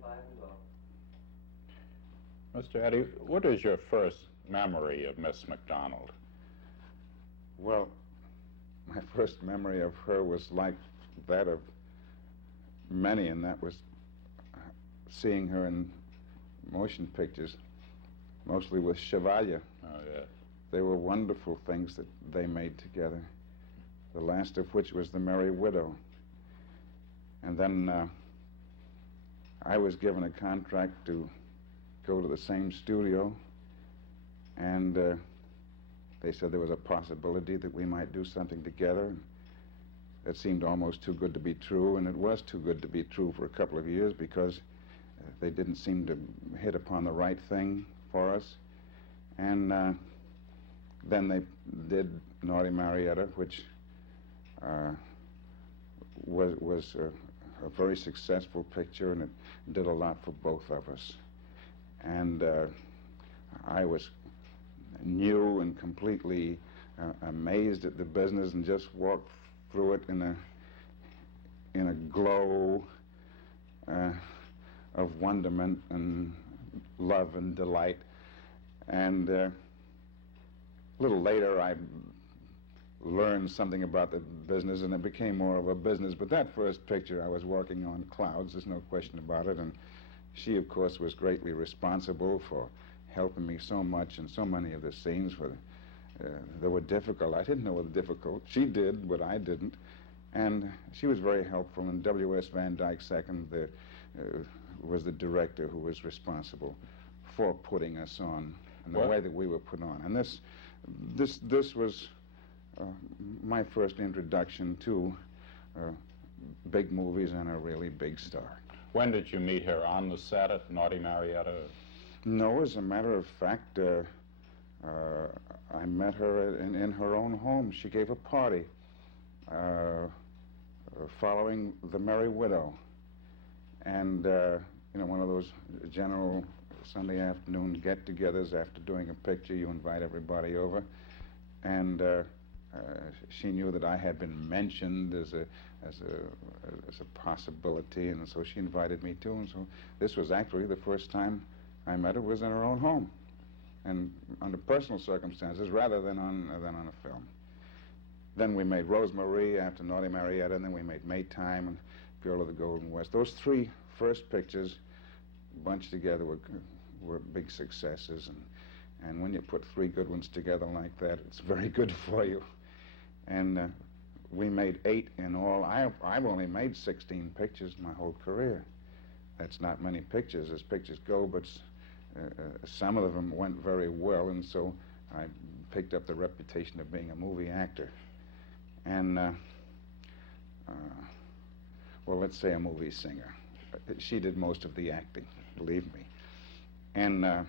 25 as well. Mr. Eddy, what is your first memory of Miss MacDonald? Well, my first memory of her was like that of many, and that was seeing her in motion pictures, mostly with Chevalier. Oh, yes. They were wonderful things that they made together, the last of which was The Merry Widow. And then I was given a contract to go to the same studio, and they said there was a possibility that we might do something together. It seemed almost too good to be true, and it was too good to be true for a couple of years because they didn't seem to hit upon the right thing for us. And then they did Naughty Marietta, which was a very successful picture, and it did a lot for both of us. And I was new and completely amazed at the business, and just walked through it in a glow of wonderment and love and delight. And a little later I learned something about the business, and it became more of a business. But that first picture I was working on clouds, there's no question about it, and she, of course, was greatly responsible for helping me so much in so many of the scenes that were difficult. I didn't know what were difficult. She did, but I didn't. And she was very helpful, and W.S. Van Dyke II was the director who was responsible for putting us on and the way that we were put on. And this was my first introduction to big movies and a really big star. When did you meet her? On the set at Naughty Marietta? No, as a matter of fact, I met her in her own home. She gave a party following The Merry Widow. And, one of those general Sunday afternoon get-togethers after doing a picture, you invite everybody over. And she knew that I had been mentioned as a possibility, and so she invited me too. And so this was actually the first time I met her was in her own home, and under personal circumstances rather than on a film. Then we made Rosemarie after Naughty Marietta, and then we made Maytime and Girl of the Golden West. Those three first pictures bunched together were big successes, and when you put three good ones together like that, it's very good for you. And we made 8 in all. I've only made 16 pictures my whole career. That's not many pictures as pictures go, but some of them went very well, and so I picked up the reputation of being a movie actor. And, well, let's say a movie singer. She did most of the acting, believe me. And the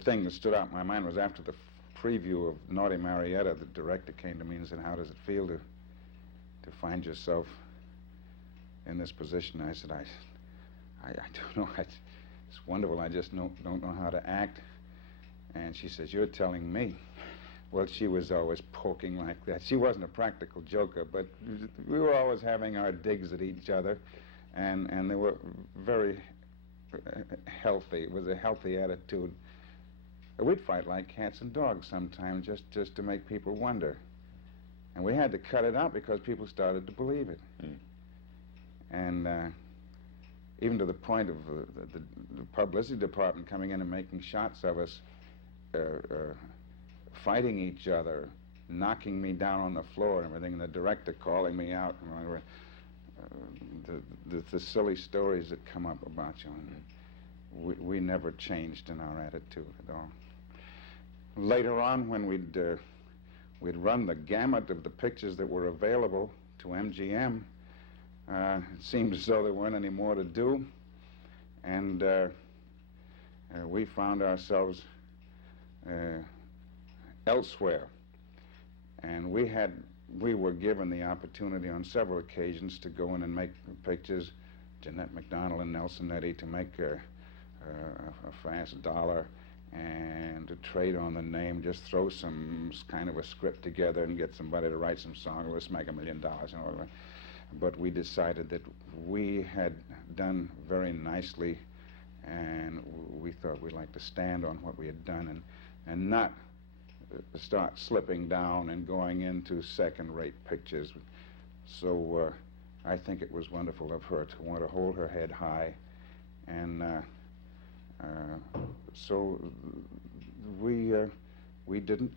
thing that stood out in my mind was after the preview of Naughty Marietta, the director came to me and said, "How does it feel to find yourself in this position?" I said, I don't know. It's wonderful. I just don't know how to act. And she says, "You're telling me." Well, she was always poking like that. She wasn't a practical joker, but we were always having our digs at each other, and they were very healthy. It was a healthy attitude. We'd fight like cats and dogs sometimes just to make people wonder. And we had to cut it out because people started to believe it. Mm. And even to the point of the publicity department coming in and making shots of us fighting each other, knocking me down on the floor and everything, and the director calling me out. The silly stories that come up about you. And we never changed in our attitude at all. Later on, when we'd run the gamut of the pictures that were available to MGM, it seemed as though there weren't any more to do, and we found ourselves elsewhere. And we were given the opportunity on several occasions to go in and make pictures, Jeanette MacDonald and Nelson Eddy, to make a fast dollar and to trade on the name, just throw some kind of a script together and get somebody to write some song, let's make $1 million and all that. but we decided that we had done very nicely, and we thought we'd like to stand on what we had done and not start slipping down and going into second-rate pictures. So I think it was wonderful of her to want to hold her head high, and so we didn't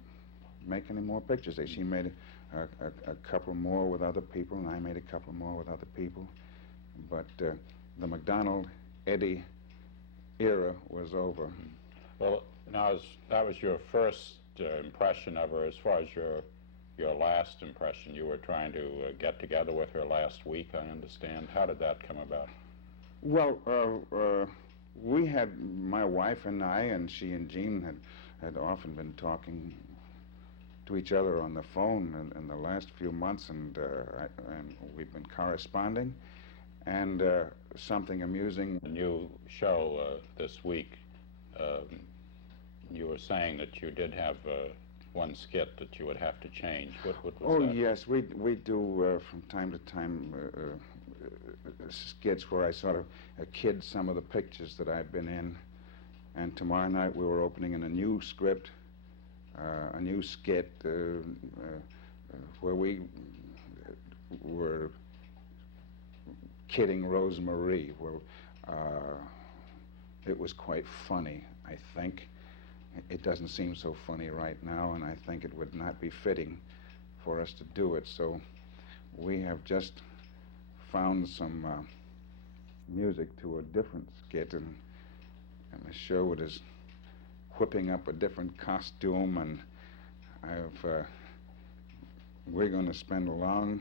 make any more pictures. She made a couple more with other people, and I made a couple more with other people. But the MacDonald Eddy era was over. Well, now that was your first impression of her. As far as your last impression, you were trying to get together with her last week, I understand. How did that come about? Well, we had, my wife and I, and she and Jean had often been talking to each other on the phone in the last few months, and we've been corresponding. And something amusing. The new show this week, you were saying that you did have one skit that you would have to change. What was that? Oh, yes, we do from time to time skits where I sort of kid some of the pictures that I've been in. And tomorrow night we were opening in a new script, a new skit where we were kidding Rosemarie. Well, it was quite funny, I think. It doesn't seem so funny right now, and I think it would not be fitting for us to do it. So we have just found some music to a different skit, and the show is whipping up a different costume, and we're going to spend a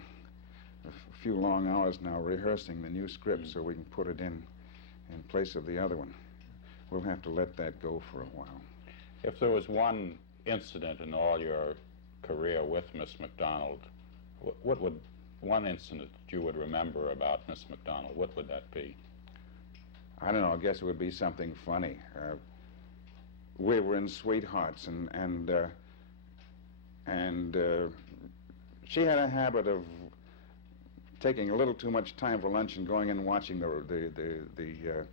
few long hours now rehearsing the new script so we can put it in place of the other one. We'll have to let that go for a while. If there was one incident in all your career with Miss MacDonald, what would one incident that you would remember about Miss MacDonald, what would that be? I don't know, I guess it would be something funny. We were in Sweethearts, and she had a habit of taking a little too much time for lunch and going in and watching the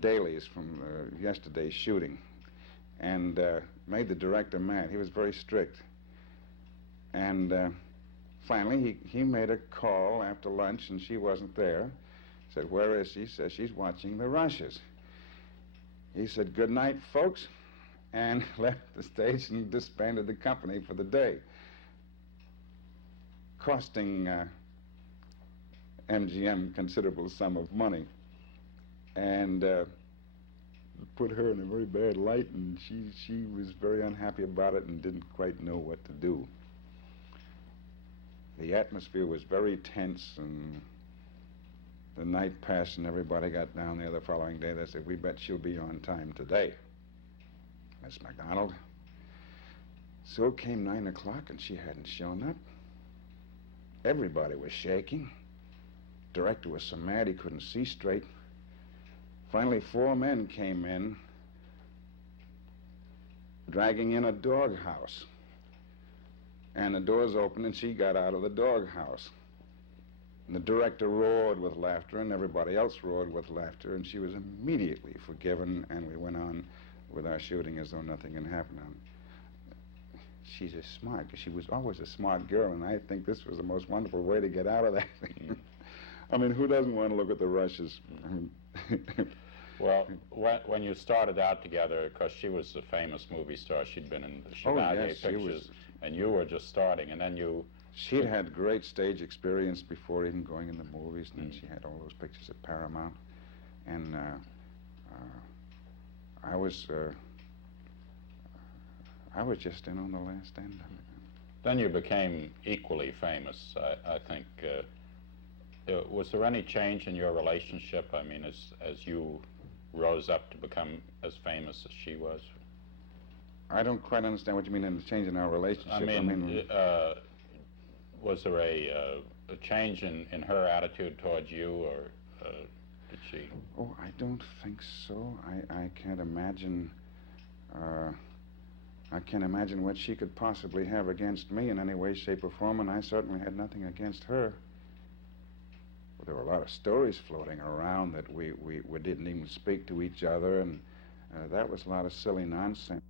dailies from yesterday's shooting, and made the director mad. He was very strict. And finally, he made a call after lunch, and she wasn't there. Said, "Where is she?" Says, "She's watching the rushes." He said, "Good night, folks," and left the stage and disbanded the company for the day, costing MGM considerable sum of money, and put her in a very bad light, and she was very unhappy about it and didn't quite know what to do. The atmosphere was very tense, and the night passed, and everybody got down there the following day. They said, "We bet she'll be on time today, Miss MacDonald." So it came 9 o'clock, and she hadn't shown up. Everybody was shaking. Director was so mad he couldn't see straight. Finally, 4 men came in, dragging in a doghouse. And the doors opened, and she got out of the doghouse. And the director roared with laughter, and everybody else roared with laughter, and she was immediately forgiven, and we went on with our shooting as though nothing had happened. She's a smart, she was always a smart girl, and I think this was the most wonderful way to get out of that thing. I mean, who doesn't want to look at the rushes? I mean, well, when you started out together, because she was a famous movie star, she'd been in the Chevalier pictures, and you were just starting, and then you... She'd had great stage experience before even going in the movies, and then she had all those pictures at Paramount, and I was just in on the last end of it. Then you became equally famous, I think. Was there any change in your relationship? I mean, as you rose up to become as famous as she was? I don't quite understand what you mean in the change in our relationship. I mean was there a change in her attitude towards you, or did she? Oh, I don't think so. I can't imagine. I can't imagine what she could possibly have against me in any way, shape, or form, and I certainly had nothing against her. there were a lot of stories floating around that we didn't even speak to each other, and that was a lot of silly nonsense.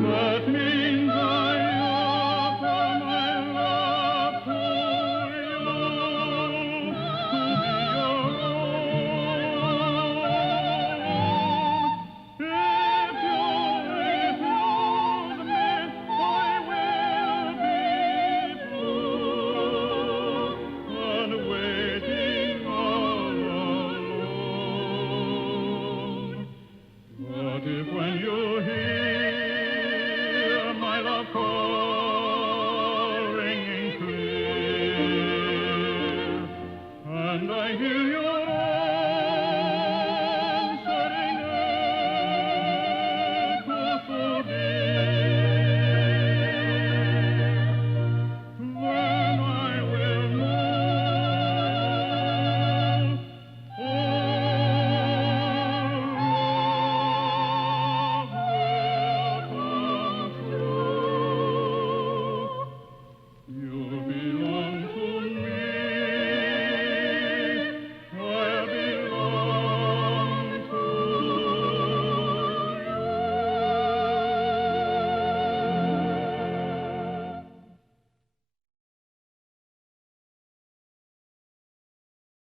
Let me